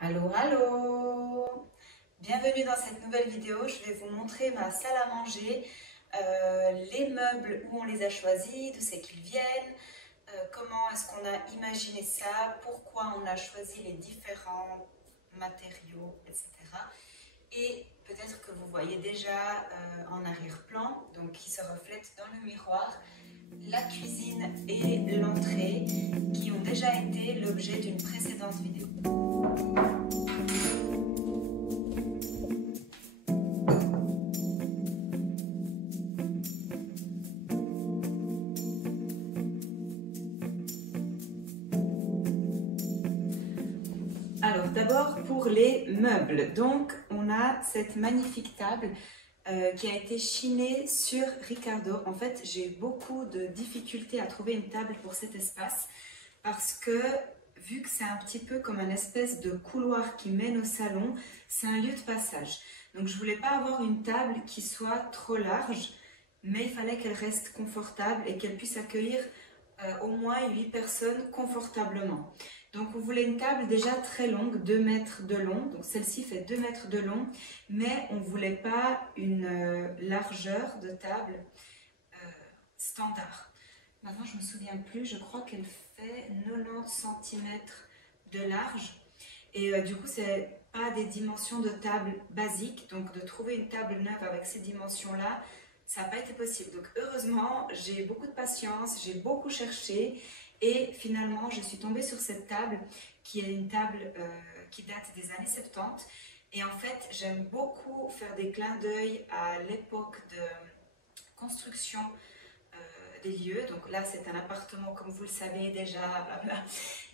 Allô, allô! Bienvenue dans cette nouvelle vidéo. Je vais vous montrer ma salle à manger, les meubles, où on les a choisis, d'où c'est qu'ils viennent, comment est-ce qu'on a imaginé ça, pourquoi on a choisi les différents matériaux, etc. Et peut-être que vous voyez déjà en arrière-plan, donc qui se reflète dans le miroir, la cuisine et l'entrée qui ont déjà été l'objet d'une précédente vidéo. Alors d'abord pour les meubles, donc on a cette magnifique table qui a été chinée sur Ricardo. En fait j'ai beaucoup de difficultés à trouver une table pour cet espace parce que vu que c'est un petit peu comme un espèce de couloir qui mène au salon, c'est un lieu de passage. Donc je voulais pas avoir une table qui soit trop large, mais il fallait qu'elle reste confortable et qu'elle puisse accueillir au moins 8 personnes confortablement. Donc on voulait une table déjà très longue, 2 mètres de long, donc celle-ci fait 2 mètres de long, mais on ne voulait pas une largeur de table standard. Maintenant je ne me souviens plus, je crois qu'elle fait 90 cm de large, et du coup c'est pas des dimensions de table basiques, donc de trouver une table neuve avec ces dimensions-là, ça n'a pas été possible. Donc heureusement, j'ai beaucoup de patience, j'ai beaucoup cherché et finalement je suis tombée sur cette table qui est une table qui date des années 70. Et en fait, j'aime beaucoup faire des clins d'œil à l'époque de construction des lieux. Donc là, c'est un appartement, comme vous le savez déjà, blabla,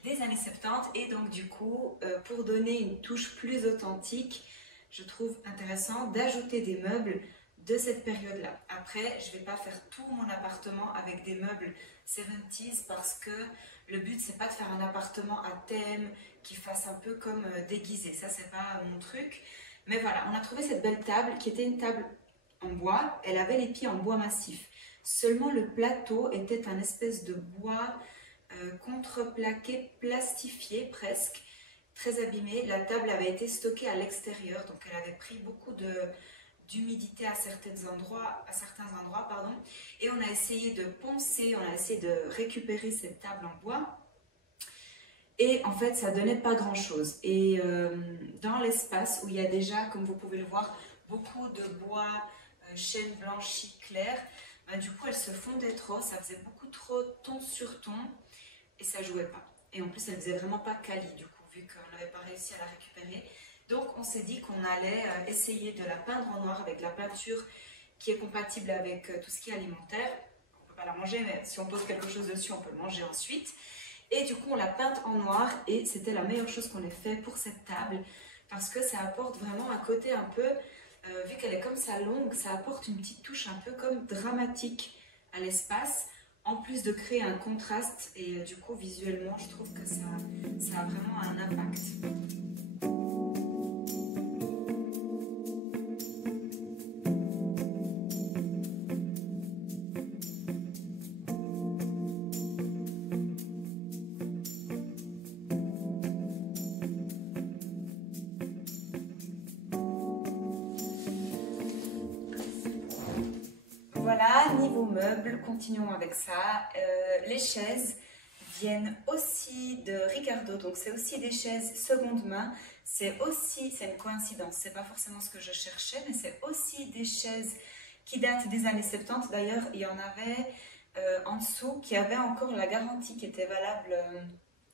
des années 70. Et donc du coup, pour donner une touche plus authentique, je trouve intéressant d'ajouter des meubles de cette période-là. Après, je ne vais pas faire tout mon appartement avec des meubles 70s parce que le but, c'est pas de faire un appartement à thème qui fasse un peu comme déguisé. Ça, c'est pas mon truc. Mais voilà, on a trouvé cette belle table qui était une table en bois. Elle avait les pieds en bois massif. Seulement le plateau était un espèce de bois contreplaqué, plastifié presque, très abîmé. La table avait été stockée à l'extérieur, donc elle avait pris beaucoup d'humidité à certains endroits, pardon. Et on a essayé de poncer, on a essayé de récupérer cette table en bois. Et en fait, ça donnait pas grand-chose. Et dans l'espace où il y a déjà, comme vous pouvez le voir, beaucoup de bois, chêne blanchi clair, ben, du coup, elle se fondait trop, ça faisait beaucoup trop ton sur ton et ça jouait pas. Et en plus, elle faisait vraiment pas quali, du coup, vu qu'on n'avait pas réussi à la récupérer. Donc, on s'est dit qu'on allait essayer de la peindre en noir avec la peinture qui est compatible avec tout ce qui est alimentaire. On peut pas la manger, mais si on pose quelque chose dessus, on peut le manger ensuite. Et du coup, on l'a peinte en noir et c'était la meilleure chose qu'on ait fait pour cette table parce que ça apporte vraiment un côté un peu, vu qu'elle est comme ça longue, ça apporte une petite touche un peu comme dramatique à l'espace, en plus de créer un contraste et du coup, visuellement, je trouve que ça a vraiment un impact. Voilà, niveau meubles, continuons avec ça. Les chaises viennent aussi de Ricardo, donc c'est aussi des chaises seconde main. C'est une coïncidence, c'est pas forcément ce que je cherchais, mais c'est aussi des chaises qui datent des années 70. D'ailleurs, il y en avait en dessous qui avaient encore la garantie qui était valable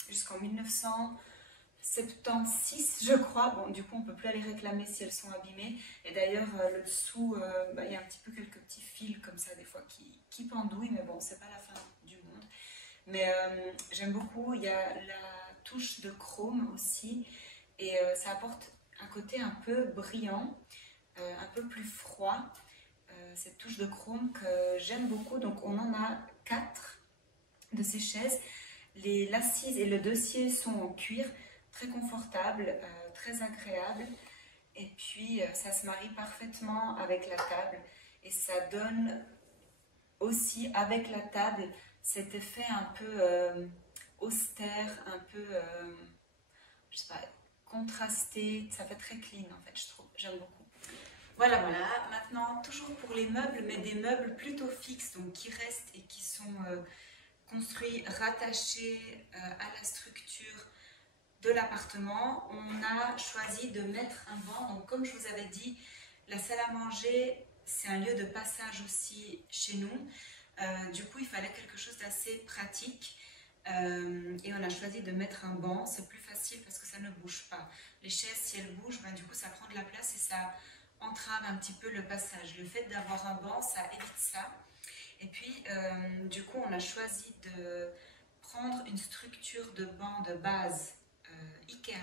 jusqu'en 1976, je crois. Bon, du coup, on ne peut plus aller réclamer si elles sont abîmées. Et d'ailleurs, le dessous, il y a un petit peu quelques petits fils comme ça, des fois, qui pendouillent. Mais bon, c'est pas la fin du monde. Mais j'aime beaucoup. Il y a la touche de chrome aussi. Et ça apporte un côté un peu brillant, un peu plus froid. Cette touche de chrome que j'aime beaucoup. Donc, on en a 4 de ces chaises. L'assise et le dossier sont en cuir, très confortable, très agréable. Et puis, ça se marie parfaitement avec la table. Et ça donne aussi, avec la table, cet effet un peu austère, un peu, je sais pas, contrasté, ça fait très clean en fait, je trouve, j'aime beaucoup. Voilà, voilà, maintenant toujours pour les meubles, mais des meubles plutôt fixes, donc qui restent et qui sont construits, rattachés à la structure de l'appartement. On a choisi de mettre un banc, donc comme je vous avais dit, la salle à manger, c'est un lieu de passage aussi chez nous. Du coup, il fallait quelque chose d'assez pratique et on a choisi de mettre un banc. C'est plus facile parce que ça ne bouge pas. Les chaises, si elles bougent, ben, du coup, ça prend de la place et ça entrave un petit peu le passage. Le fait d'avoir un banc, ça évite ça. Et puis, du coup, on a choisi de prendre une structure de banc de base Ikea.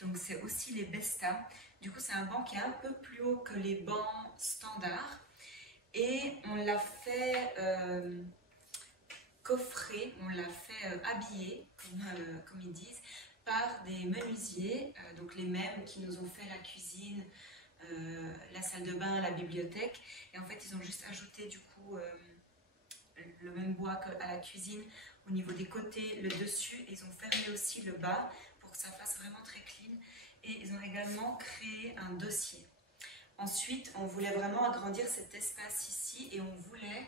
Donc, c'est aussi les Besta. Du coup, c'est un banc qui est un peu plus haut que les bancs standards. Et on l'a fait coffrer, on l'a fait habiller, comme ils disent, par des menuisiers, donc les mêmes qui nous ont fait la cuisine, la salle de bain, la bibliothèque. Et en fait, ils ont juste ajouté du coup le même bois qu'à la cuisine au niveau des côtés, le dessus. Et ils ont fermé aussi le bas pour que ça fasse vraiment très clean. Et ils ont également créé un dossier. Ensuite, on voulait vraiment agrandir cet espace ici et on voulait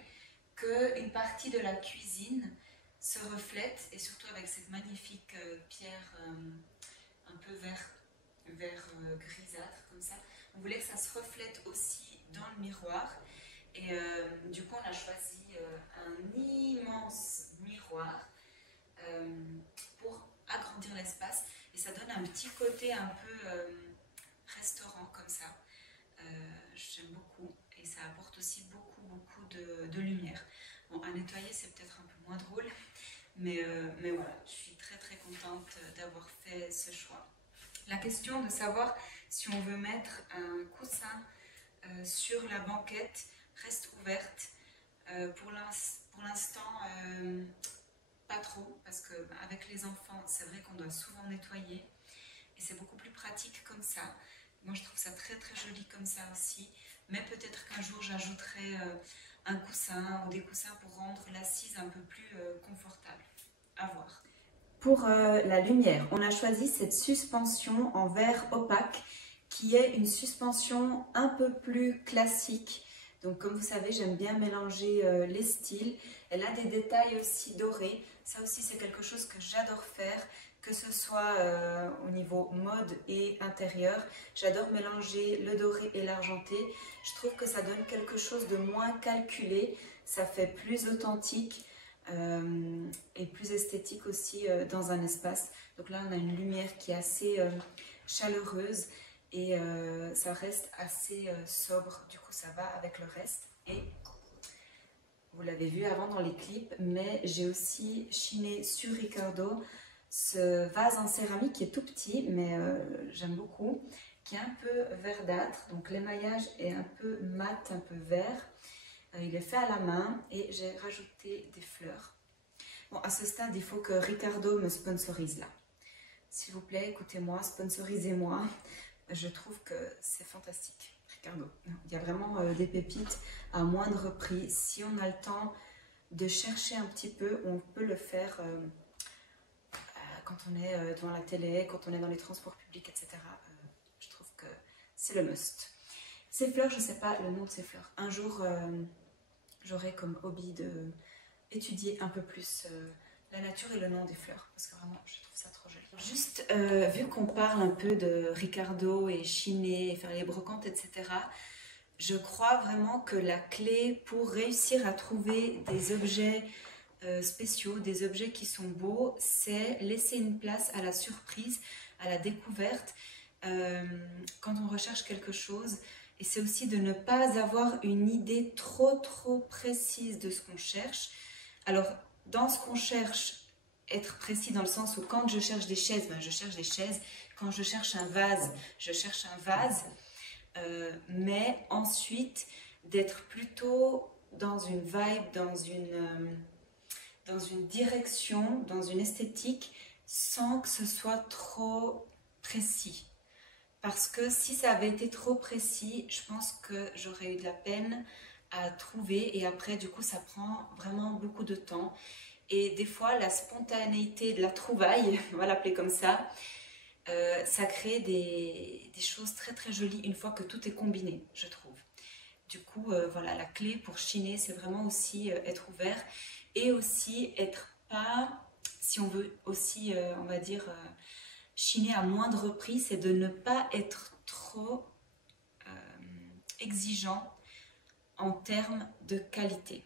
qu'une partie de la cuisine se reflète, et surtout avec cette magnifique pierre un peu vert grisâtre comme ça. On voulait que ça se reflète aussi dans le miroir et du coup on a choisi un immense miroir pour agrandir l'espace et ça donne un petit côté un peu restaurant comme ça. J'aime beaucoup et ça apporte aussi beaucoup de lumière. Bon, à nettoyer c'est peut-être un peu moins drôle, mais voilà, je suis très contente d'avoir fait ce choix. La question de savoir si on veut mettre un coussin sur la banquette reste ouverte. Pour l'instant, pas trop, parce qu'avec les enfants, c'est vrai qu'on doit souvent nettoyer et c'est beaucoup plus pratique comme ça. Moi, je trouve ça très joli comme ça aussi, mais peut-être qu'un jour, j'ajouterai un coussin ou des coussins pour rendre l'assise un peu plus confortable. À voir. Pour la lumière, on a choisi cette suspension en verre opaque qui est une suspension un peu plus classique. Donc comme vous savez, j'aime bien mélanger les styles. Elle a des détails aussi dorés. Ça aussi, c'est quelque chose que j'adore faire, que ce soit au niveau mode et intérieur. J'adore mélanger le doré et l'argenté. Je trouve que ça donne quelque chose de moins calculé. Ça fait plus authentique. Et plus esthétique aussi dans un espace. Donc là on a une lumière qui est assez chaleureuse et ça reste assez sobre, du coup ça va avec le reste. Et vous l'avez vu avant dans les clips, mais j'ai aussi chiné sur Ricardo ce vase en céramique qui est tout petit, mais j'aime beaucoup, qui est un peu verdâtre, donc l'émaillage est un peu mat, un peu vert. Il est fait à la main et j'ai rajouté des fleurs. Bon, à ce stade, il faut que Ricardo me sponsorise là. S'il vous plaît, écoutez-moi, sponsorisez-moi. Je trouve que c'est fantastique, Ricardo. Il y a vraiment des pépites à moindre prix. Si on a le temps de chercher un petit peu, on peut le faire quand on est devant la télé, quand on est dans les transports publics, etc. Je trouve que c'est le must. Ces fleurs, je ne sais pas le nom de ces fleurs. Un jour, j'aurai comme hobby de étudier un peu plus la nature et le nom des fleurs, parce que vraiment, je trouve ça trop joli. Juste, vu qu'on parle un peu de Ricardo et chiner, et faire les brocantes, etc., je crois vraiment que la clé pour réussir à trouver des objets spéciaux, des objets qui sont beaux, c'est laisser une place à la surprise, à la découverte, quand on recherche quelque chose. Et c'est aussi de ne pas avoir une idée trop précise de ce qu'on cherche. Alors, dans ce qu'on cherche, être précis dans le sens où quand je cherche des chaises, ben je cherche des chaises. Quand je cherche un vase, je cherche un vase. Mais ensuite, d'être plutôt dans une vibe, dans une direction, dans une esthétique, sans que ce soit trop précis. Parce que si ça avait été trop précis, je pense que j'aurais eu de la peine à trouver et après du coup ça prend vraiment beaucoup de temps. Et des fois la spontanéité de la trouvaille, on va l'appeler comme ça, ça crée des choses très très jolies une fois que tout est combiné, je trouve. Du coup, voilà, la clé pour chiner, c'est vraiment aussi être ouvert et aussi être pas, si on veut aussi, on va dire, chiner à moindre prix, c'est de ne pas être trop exigeant en termes de qualité.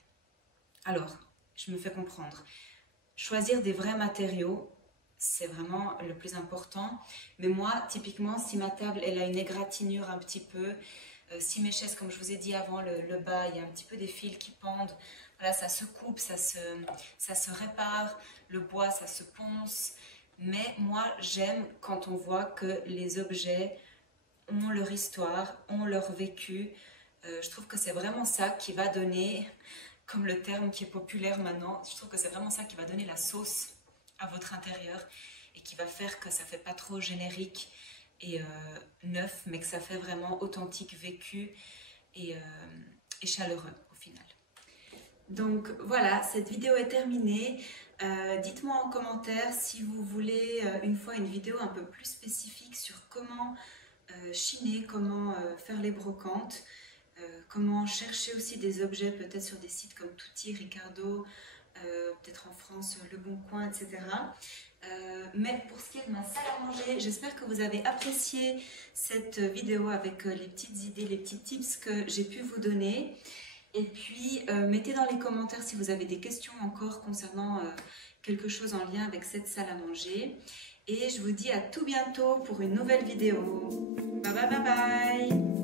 Alors, je me fais comprendre. Choisir des vrais matériaux, c'est vraiment le plus important. Mais moi, typiquement, si ma table elle a une égratignure un petit peu, si mes chaises, comme je vous ai dit avant, le bas, il y a un petit peu des fils qui pendent, voilà, ça se coupe, ça se répare, le bois, ça se ponce. Mais moi, j'aime quand on voit que les objets ont leur histoire, ont leur vécu. Je trouve que c'est vraiment ça qui va donner, comme le terme qui est populaire maintenant, je trouve que c'est vraiment ça qui va donner la sauce à votre intérieur et qui va faire que ça fait pas trop générique et neuf, mais que ça fait vraiment authentique, vécu et chaleureux au final. Donc voilà, cette vidéo est terminée. Dites-moi en commentaire si vous voulez une fois une vidéo un peu plus spécifique sur comment chiner, comment faire les brocantes, comment chercher aussi des objets peut-être sur des sites comme Tutti, Ricardo, peut-être en France Le Bon Coin, etc. Mais pour ce qui est de ma salle à manger, j'espère que vous avez apprécié cette vidéo avec les petites idées, les petits tips que j'ai pu vous donner. Et puis, mettez dans les commentaires si vous avez des questions encore concernant quelque chose en lien avec cette salle à manger. Et je vous dis à tout bientôt pour une nouvelle vidéo. Bye bye bye bye!